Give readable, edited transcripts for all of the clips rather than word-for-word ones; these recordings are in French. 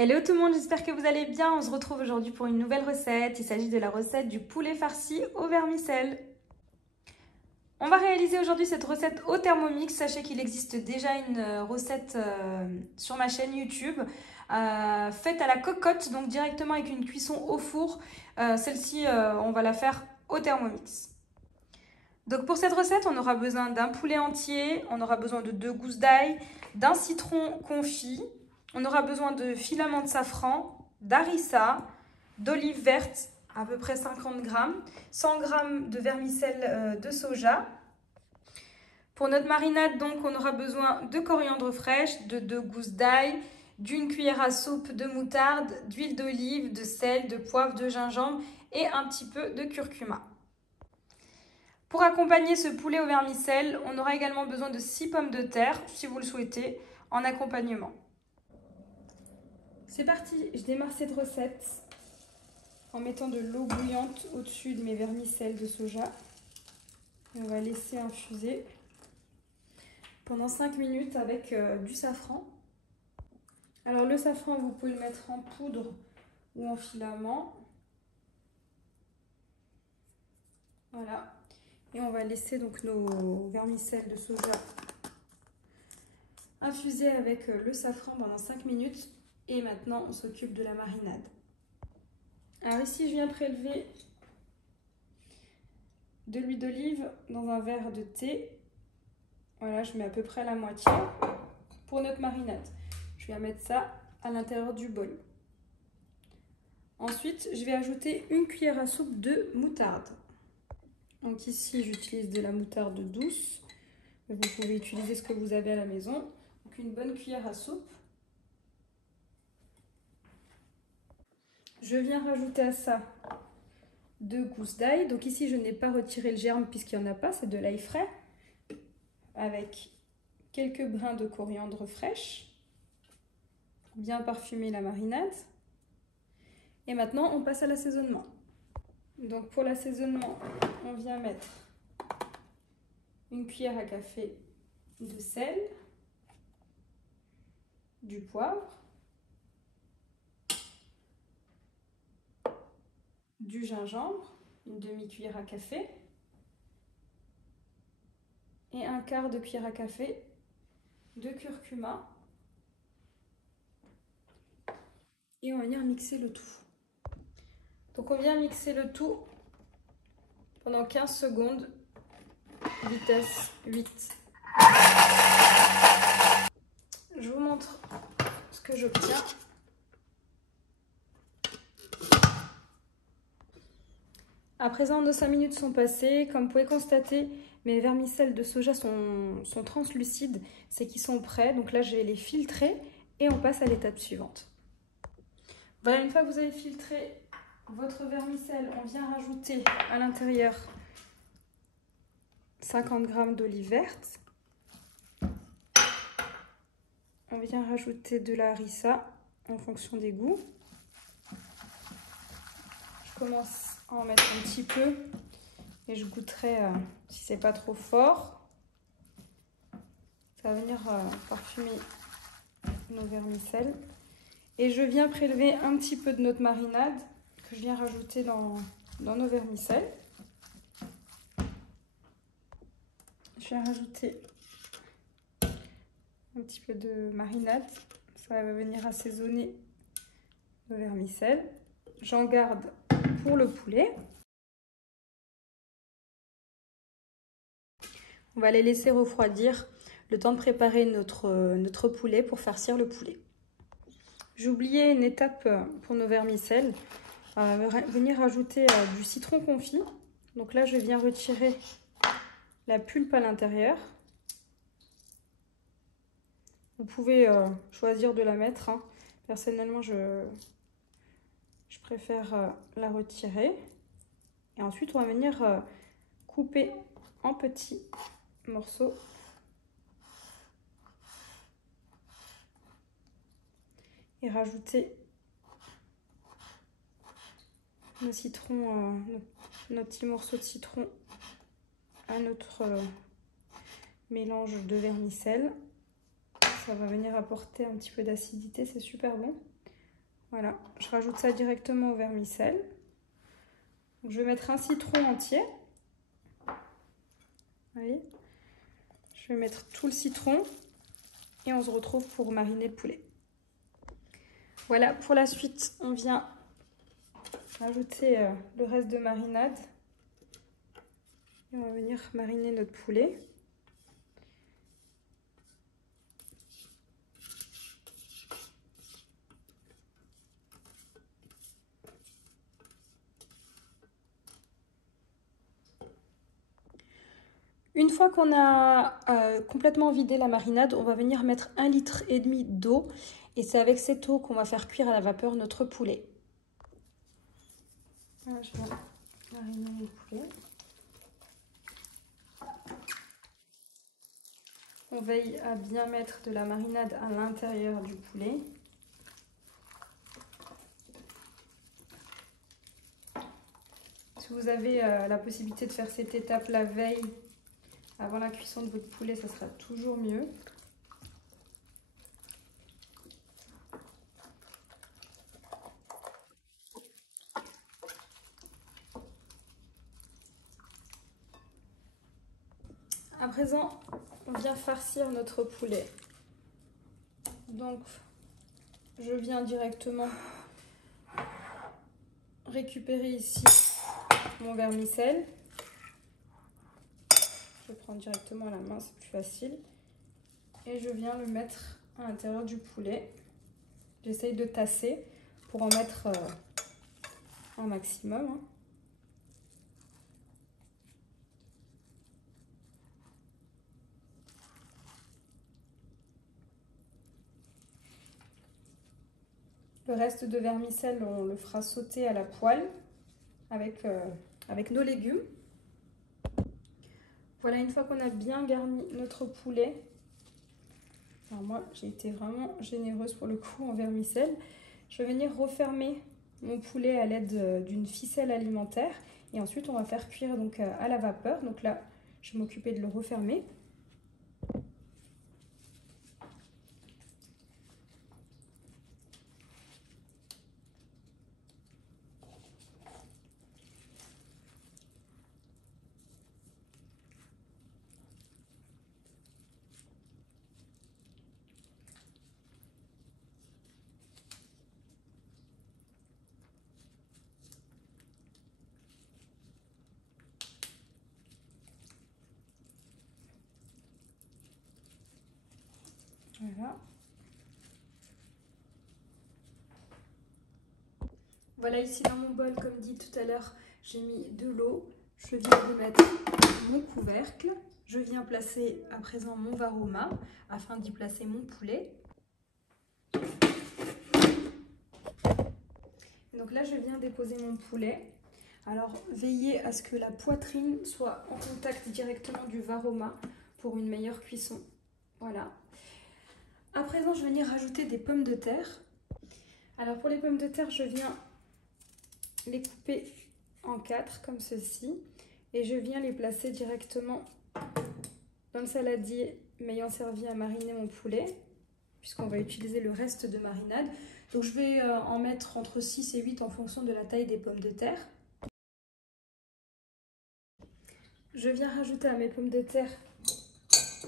Hello tout le monde, j'espère que vous allez bien. On se retrouve aujourd'hui pour une nouvelle recette. Il s'agit de la recette du poulet farci au vermicelle. On va réaliser aujourd'hui cette recette au Thermomix. Sachez qu'il existe déjà une recette sur ma chaîne YouTube faite à la cocotte, donc directement avec une cuisson au four. Celle-ci, on va la faire au Thermomix. Donc pour cette recette, on aura besoin d'un poulet entier, on aura besoin de 2 gousses d'ail, d'un citron confit, on aura besoin de filaments de safran, d'harissa, d'olives vertes, à peu près 50 grammes, 100 grammes de vermicelle de soja. Pour notre marinade, donc, on aura besoin de coriandre fraîche, de 2 gousses d'ail, d'une cuillère à soupe de moutarde, d'huile d'olive, de sel, de poivre, de gingembre et un petit peu de curcuma. Pour accompagner ce poulet au vermicelle, on aura également besoin de 6 pommes de terre, si vous le souhaitez, en accompagnement. C'est parti, je démarre cette recette en mettant de l'eau bouillante au-dessus de mes vermicelles de soja. On va laisser infuser pendant 5 minutes avec du safran. Alors le safran, vous pouvez le mettre en poudre ou en filament. Voilà. Et on va laisser donc nos vermicelles de soja infuser avec le safran pendant 5 minutes. Et maintenant, on s'occupe de la marinade. Alors ici, je viens prélever de l'huile d'olive dans un verre de thé. Voilà, je mets à peu près la moitié pour notre marinade. Je viens mettre ça à l'intérieur du bol. Ensuite, je vais ajouter une cuillère à soupe de moutarde. Donc ici, j'utilise de la moutarde douce. Vous pouvez utiliser ce que vous avez à la maison. Donc une bonne cuillère à soupe. Je viens rajouter à ça 2 gousses d'ail. Donc ici, je n'ai pas retiré le germe puisqu'il n'y en a pas, c'est de l'ail frais. Avec quelques brins de coriandre fraîche. Bien parfumer la marinade. Et maintenant, on passe à l'assaisonnement. Donc pour l'assaisonnement, on vient mettre une cuillère à café de sel, du poivre, du gingembre, une demi-cuillère à café et un quart de cuillère à café de curcuma. Et on va venir mixer le tout. Donc on vient mixer le tout pendant 15 secondes, vitesse 8. Je vous montre ce que j'obtiens. À présent, nos 5 minutes sont passées. Comme vous pouvez constater, mes vermicelles de soja sont translucides. C'est qu'ils sont prêts. Donc là, je vais les filtrer et on passe à l'étape suivante. Voilà, une fois que vous avez filtré votre vermicelle, on vient rajouter à l'intérieur 50 g d'olives vertes. On vient rajouter de la harissa en fonction des goûts. Je commence à en mettre un petit peu et je goûterai si c'est pas trop fort. Ça va venir parfumer nos vermicelles. Et je viens prélever un petit peu de notre marinade que je viens rajouter dans nos vermicelles. Je viens rajouter un petit peu de marinade. Ça va venir assaisonner nos vermicelles. J'en garde pour le poulet. On va les laisser refroidir le temps de préparer notre poulet pour farcir le poulet. J'ai oublié une étape pour nos vermicelles. Venir rajouter du citron confit. Donc là, je viens retirer la pulpe à l'intérieur. Vous pouvez choisir de la mettre. Hein. Personnellement, je préfère la retirer. Et ensuite, on va venir couper en petits morceaux. Et rajouter nos citrons, nos petits morceaux de citron à notre mélange de vermicelle. Ça va venir apporter un petit peu d'acidité, c'est super bon. Voilà, je rajoute ça directement au vermicelle. Donc, je vais mettre un citron entier. Vous voyez, je vais mettre tout le citron et on se retrouve pour mariner le poulet. Voilà, pour la suite, on vient ajouter le reste de marinade. Et on va venir mariner notre poulet. Une fois qu'on a complètement vidé la marinade, on va venir mettre 1,5 litre d'eau. Et c'est avec cette eau qu'on va faire cuire à la vapeur notre poulet. Voilà, je vais mariner mon poulet. On veille à bien mettre de la marinade à l'intérieur du poulet. Si vous avez la possibilité de faire cette étape la veille, avant la cuisson de votre poulet, ça sera toujours mieux. À présent, on vient farcir notre poulet. Donc, je viens directement récupérer ici mon vermicelle. Je vais prendre directement à la main, c'est plus facile. Et je viens le mettre à l'intérieur du poulet. J'essaye de tasser pour en mettre un maximum. Hein. Le reste de vermicelle, on le fera sauter à la poêle avec nos légumes. Voilà, une fois qu'on a bien garni notre poulet, alors moi j'ai été vraiment généreuse pour le coup en vermicelle, je vais venir refermer mon poulet à l'aide d'une ficelle alimentaire et ensuite on va faire cuire donc à la vapeur. Donc là, je vais m'occuper de le refermer. Voilà. Voilà, ici dans mon bol, comme dit tout à l'heure, j'ai mis de l'eau. Je viens de mettre mon couvercle. Je viens placer à présent mon varoma afin d'y placer mon poulet. Donc là, je viens déposer mon poulet. Alors, veillez à ce que la poitrine soit en contact directement du varoma pour une meilleure cuisson. Voilà. À présent, je vais venir rajouter des pommes de terre. Alors, pour les pommes de terre, je viens les couper en 4 comme ceci. Et je viens les placer directement dans le saladier m'ayant servi à mariner mon poulet, puisqu'on va utiliser le reste de marinade. Donc, je vais en mettre entre 6 et 8 en fonction de la taille des pommes de terre. Je viens rajouter à mes pommes de terre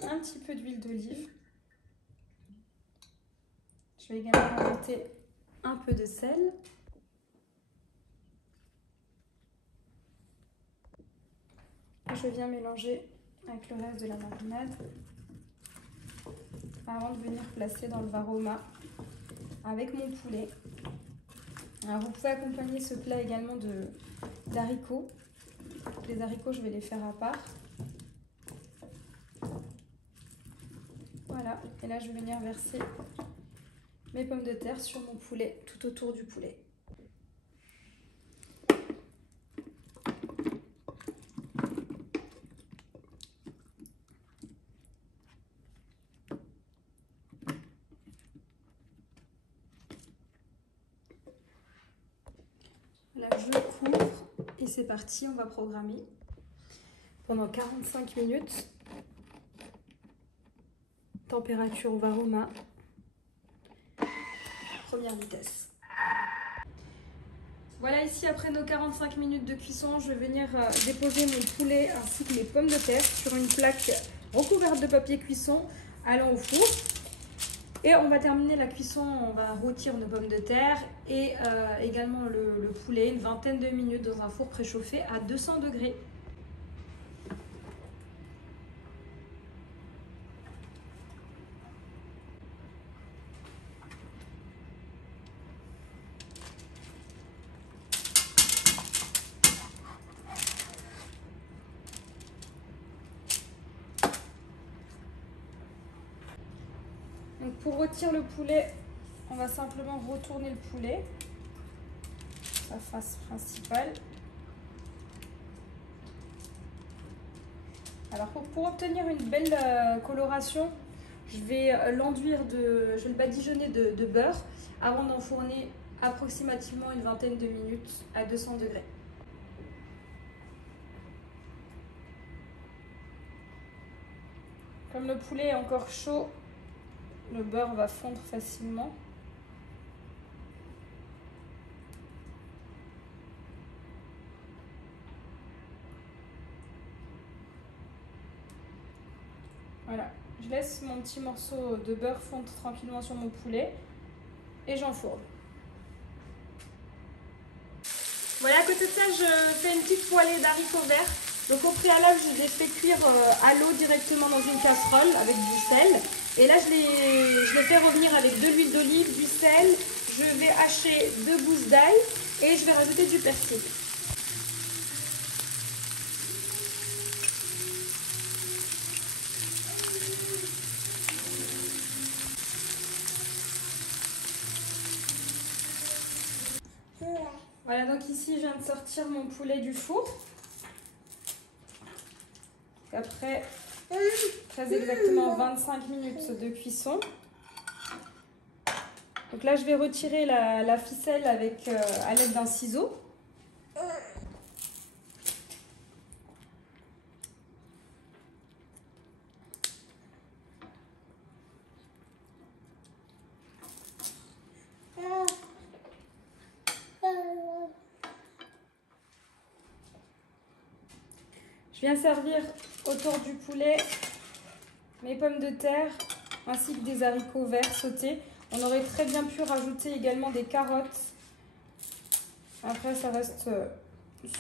un petit peu d'huile d'olive. Je vais également rajouter un peu de sel. Je viens mélanger avec le reste de la marinade avant de venir placer dans le varoma avec mon poulet. Alors vous pouvez accompagner ce plat également d'haricots. Les haricots, je vais les faire à part. Voilà, et là je vais venir verser mes pommes de terre sur mon poulet, tout autour du poulet. Là je couvre et c'est parti, on va programmer pendant 45 minutes. Température au varoma, première vitesse. Voilà, ici après nos 45 minutes de cuisson, je vais venir déposer mon poulet ainsi que les pommes de terre sur une plaque recouverte de papier cuisson allant au four. Et on va terminer la cuisson, on va rôtir nos pommes de terre et également le poulet, une vingtaine de minutes dans un four préchauffé à 200 degrés. Donc pour rôtir le poulet, on va simplement retourner le poulet, sa face principale. Alors pour obtenir une belle coloration, je vais l'enduire, je vais le badigeonner de beurre avant d'enfourner approximativement une vingtaine de minutes à 200 degrés. Comme le poulet est encore chaud, le beurre va fondre facilement. Voilà, je laisse mon petit morceau de beurre fondre tranquillement sur mon poulet et j'enfourne. Voilà, à côté de ça, je fais une petite poêlée d'haricots verts. Donc au préalable, je les fais cuire à l'eau directement dans une casserole avec du sel. Et là, je les fais revenir avec de l'huile d'olive, du sel. Je vais hacher 2 gousses d'ail et je vais rajouter du persil. Voilà, donc ici, je viens de sortir mon poulet du four. Après très exactement 25 minutes de cuisson. Donc là, je vais retirer la ficelle avec, à l'aide d'un ciseau. Je viens servir autour du poulet mes pommes de terre ainsi que des haricots verts sautés. On aurait très bien pu rajouter également des carottes. Après, ça reste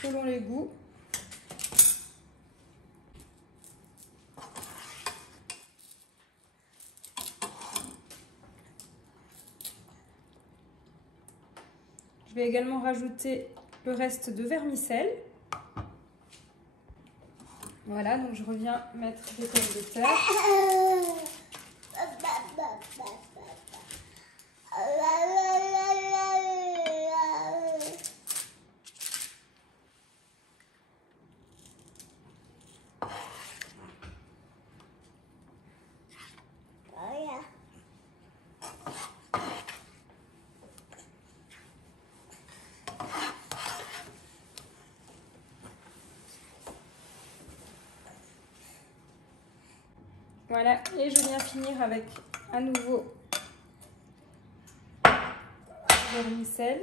selon les goûts. Je vais également rajouter le reste de vermicelle. Voilà, donc je reviens mettre des pommes de terre. Voilà, et je viens finir avec à nouveau vermicelle.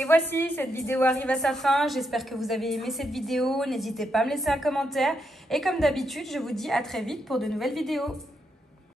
Et voici, cette vidéo arrive à sa fin. J'espère que vous avez aimé cette vidéo. N'hésitez pas à me laisser un commentaire. Et comme d'habitude, je vous dis à très vite pour de nouvelles vidéos.